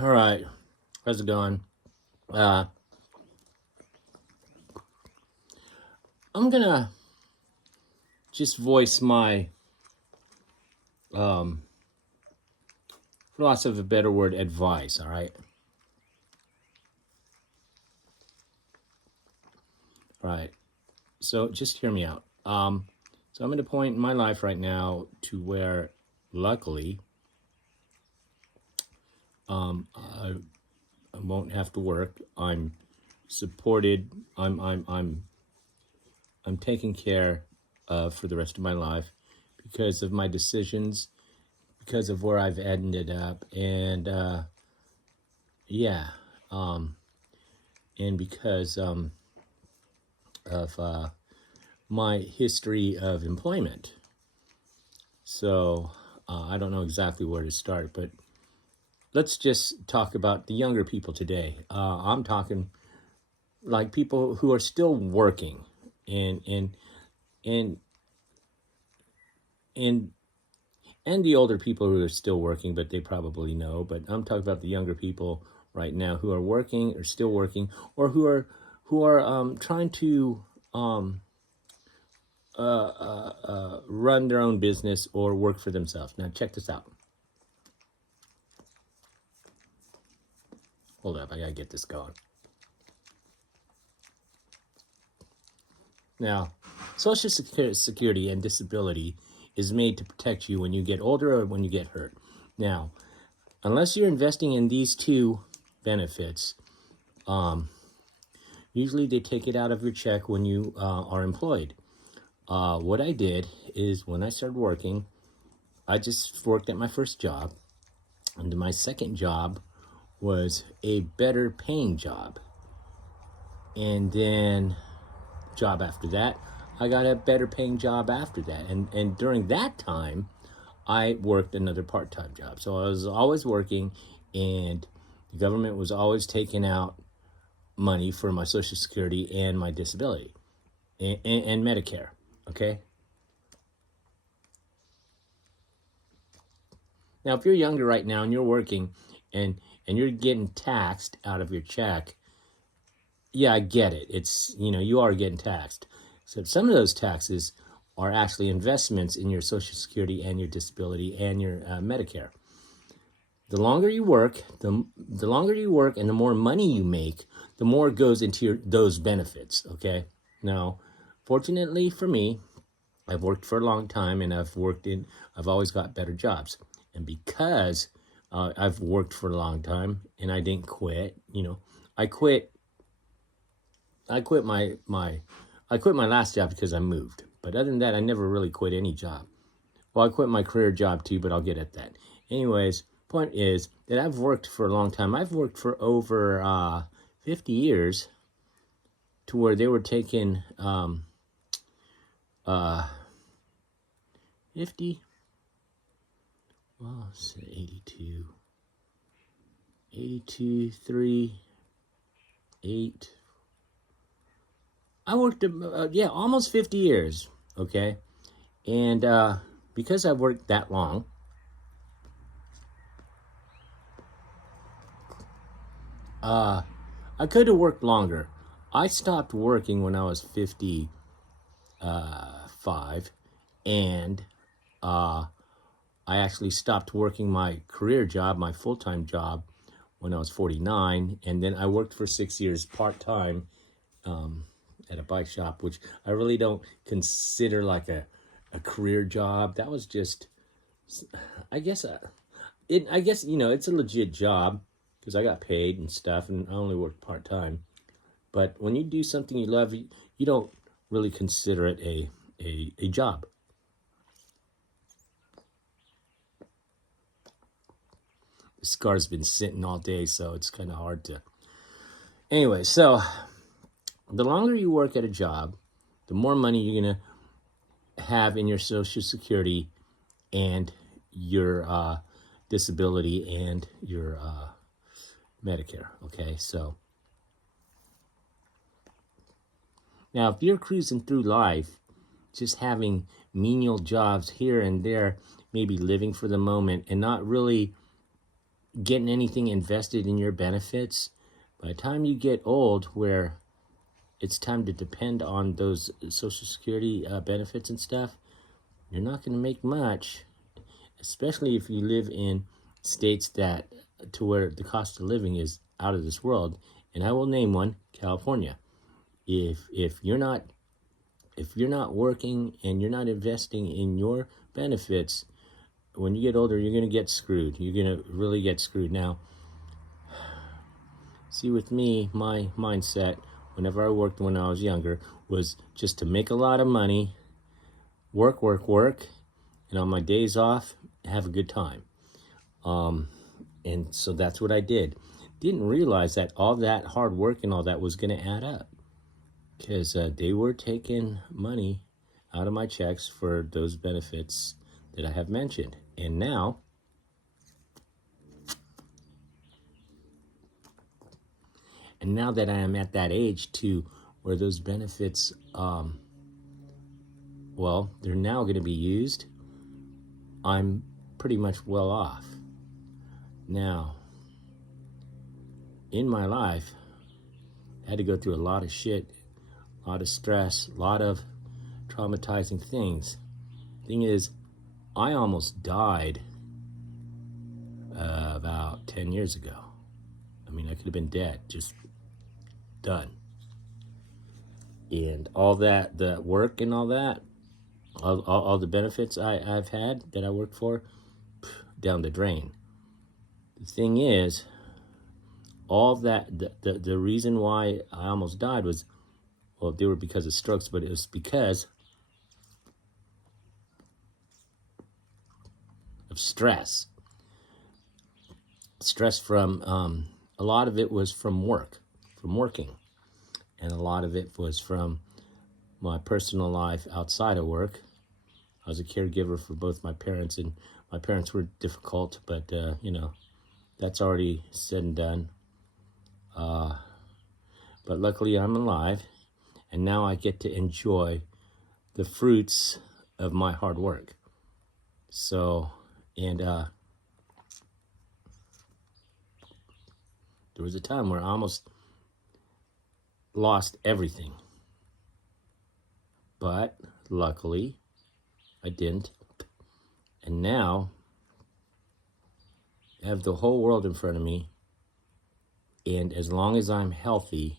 All right. How's it going? Uh, I'm gonna just voice my, um, for lots of a better word, advice. All right. All right. So just hear me out. So I'm at a point in my life right now to where, luckily, I won't have to work. I'm supported. I'm taken care of for the rest of my life because of my decisions, because of where I've ended up, and yeah, um, and because of my history of employment. So I don't know exactly where to start, but let's just talk about the younger people today. I'm talking like people who are still working, and and and and and the older people who are still working, but they probably know. But I'm talking about the younger people right now who are working or still working, or who are trying to um, run their own business or work for themselves. Now, check this out. Hold up, I gotta get this going. Now, Social Security and disability is made to protect you when you get older or when you get hurt. Now, unless you're investing in these two benefits, usually they take it out of your check when you are employed. What I did is when I started working, I just worked at my first job, and my second job was a better paying job. And then job after that, I got a better paying job after that. And during that time, I worked another part-time job. So I was always working, and the government was always taking out money for my Social Security and my disability and Medicare. Okay. Now, if you're younger right now and you're working and you're getting taxed out of your check, yeah, I get it. It's, you are getting taxed. So some of those taxes are actually investments in your Social Security and your disability and your Medicare. The longer you work, the longer you work and the more money you make, the more goes into those benefits, okay? Now, fortunately for me, I've worked for a long time, and I've always got better jobs. And because I've worked for a long time and I didn't quit, I quit I quit my last job because I moved. But other than that, I never really quit any job. Well, I quit my career job too, but I'll get at that. Anyways, point is that I've worked for a long time. I've worked for over 50 years, to where they were taking uh, 50, well, let's say 82, 3, 8. I worked, almost 50 years, okay? And because I've worked that long, I could have worked longer. I stopped working when I was 55, and I actually stopped working my career job, my full-time job, when I was 49, and then I worked for 6 years part-time at a bike shop, which I really don't consider like a career job. That was just, I guess, it's a legit job because I got paid and stuff, and I only worked part-time. But when you do something you love, you don't really consider it a job. The scar's been sitting all day, so it's kind of hard to. Anyway, so the longer you work at a job, the more money you're going to have in your Social Security and your disability and your Medicare. Okay, so now if you're cruising through life, just having menial jobs here and there, maybe living for the moment and not really getting anything invested in your benefits, by the time you get old where it's time to depend on those Social Security benefits and stuff, you're not going to make much, especially if you live in states that to where the cost of living is out of this world. And I will name one, California. If you're not working and you're not investing in your benefits, when you get older, you're going to get screwed. You're going to really get screwed. Now, see, with me, my mindset, whenever I worked when I was younger, was just to make a lot of money, work, and on my days off, have a good time. And so that's what I did. Didn't realize that all that hard work and all that was going to add up, because they were taking money out of my checks for those benefits that I have mentioned. And now, that I am at that age too, where those benefits, well, they're now going to be used, I'm pretty much well off. Now, in my life, I had to go through a lot of shit, a lot of stress, a lot of traumatizing things. Thing is, I almost died about 10 years ago. I mean, I could have been dead, just done. And all that, the work and all that, all the benefits I've had that I worked for, down the drain. The thing is, all that, the reason why I almost died was, well, they were because of strokes, but it was because of stress. Stress from, a lot of it was from working. And a lot of it was from my personal life outside of work. I was a caregiver for both my parents, and my parents were difficult, but, that's already said and done. But luckily I'm alive, and now I get to enjoy the fruits of my hard work. So, and there was a time where I almost lost everything. But luckily, I didn't. And now, I have the whole world in front of me. And as long as I'm healthy,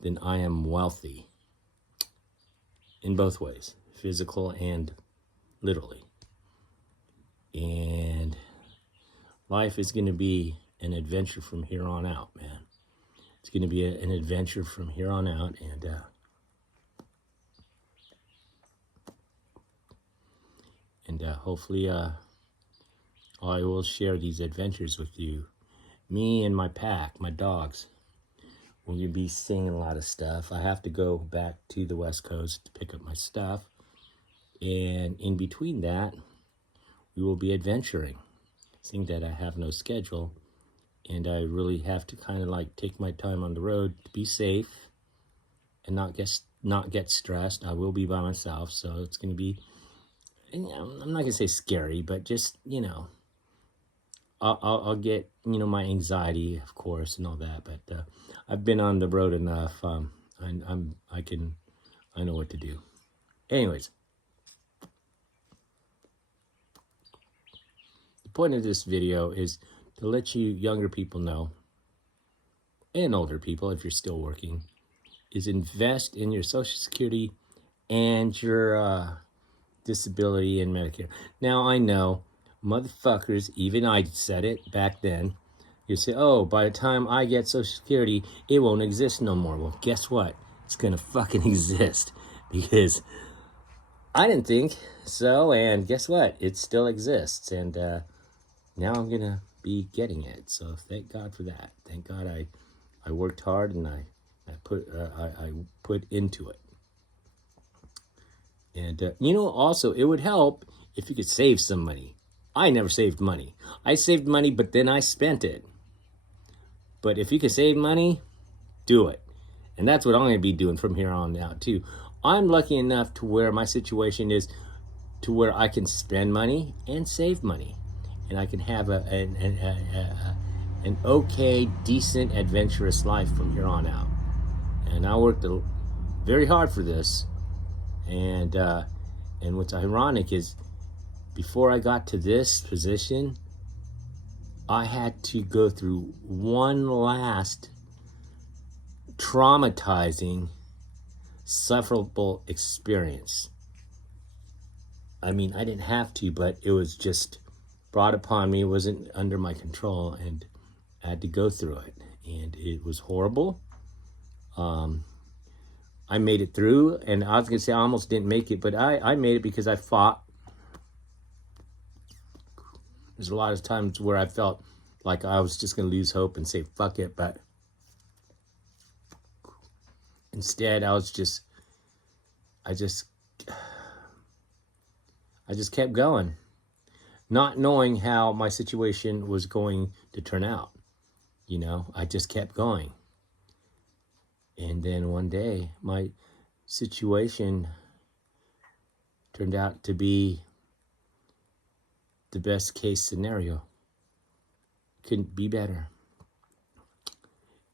then I am wealthy. In both ways, physical and literally. And life is going to be an adventure from here on out, man. It's going to be an adventure from here on out, and hopefully I will share these adventures with you. Me and my pack, my dogs, we're going to be seeing a lot of stuff. I have to go back to the West Coast to pick up my stuff, and in between that, we will be adventuring. Seeing that I have no schedule, and I really have to kind of like take my time on the road to be safe and not get stressed. I will be by myself, so it's going to be, I'm not going to say scary, but just, I'll get, my anxiety, of course, and all that, but I've been on the road enough. I know what to do. Anyways, the point of this video is to let you younger people know, and older people if you're still working, is invest in your Social Security and your disability and Medicare. Now, I know, motherfuckers, even I said it back then, you say, oh, by the time I get Social Security, it won't exist no more. Well, guess what? It's gonna fucking exist, because I didn't think so, and guess what? It still exists, and now I'm gonna be getting it. So thank God for that. Thank God I worked hard, and I put into it. And also it would help if you could save some money. I never saved money. I saved money, but then I spent it. But if you can save money, do it. And that's what I'm going to be doing from here on out too. I'm lucky enough to where my situation is to where I can spend money and save money. and I can have an okay, decent, adventurous life from here on out. And I worked very hard for this. And what's ironic is, before I got to this position, I had to go through one last traumatizing, sufferable experience. I mean, I didn't have to, but it was just brought upon me. It wasn't under my control, and I had to go through it. And it was horrible. I made it through, and I was going to say I almost didn't make it, but I made it because I fought. There's a lot of times where I felt like I was just going to lose hope and say, fuck it, but instead I just kept going, not knowing how my situation was going to turn out. You know, I just kept going. And then one day, my situation turned out to be the best case scenario. Couldn't be better.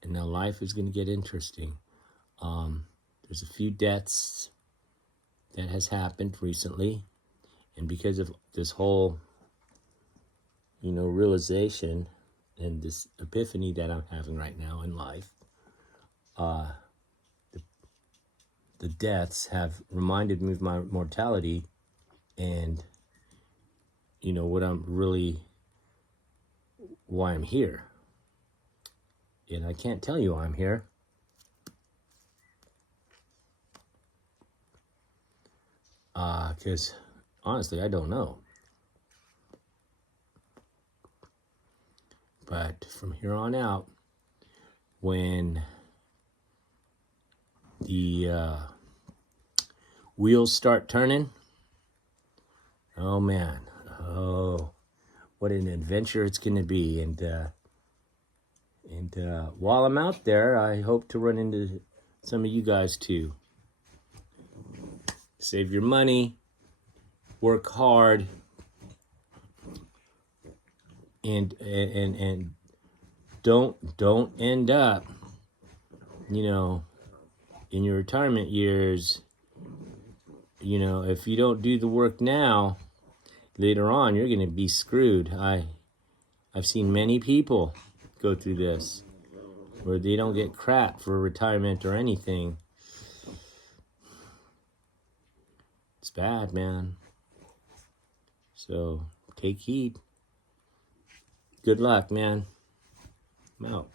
And now life is going to get interesting. There's a few deaths that has happened recently. And because of this whole, realization and this epiphany that I'm having right now in life, the deaths have reminded me of my mortality and, why I'm here. And I can't tell you why I'm here. Because honestly, I don't know. But from here on out, when the wheels start turning, oh man, what an adventure it's going to be. And while I'm out there, I hope to run into some of you guys too. Save your money, work hard, and don't end up, in your retirement years, if you don't do the work now, later on you're going to be screwed. I've seen many people go through this where they don't get crap for retirement or anything. It's bad, man. So take heed. Good luck, man. I'm out.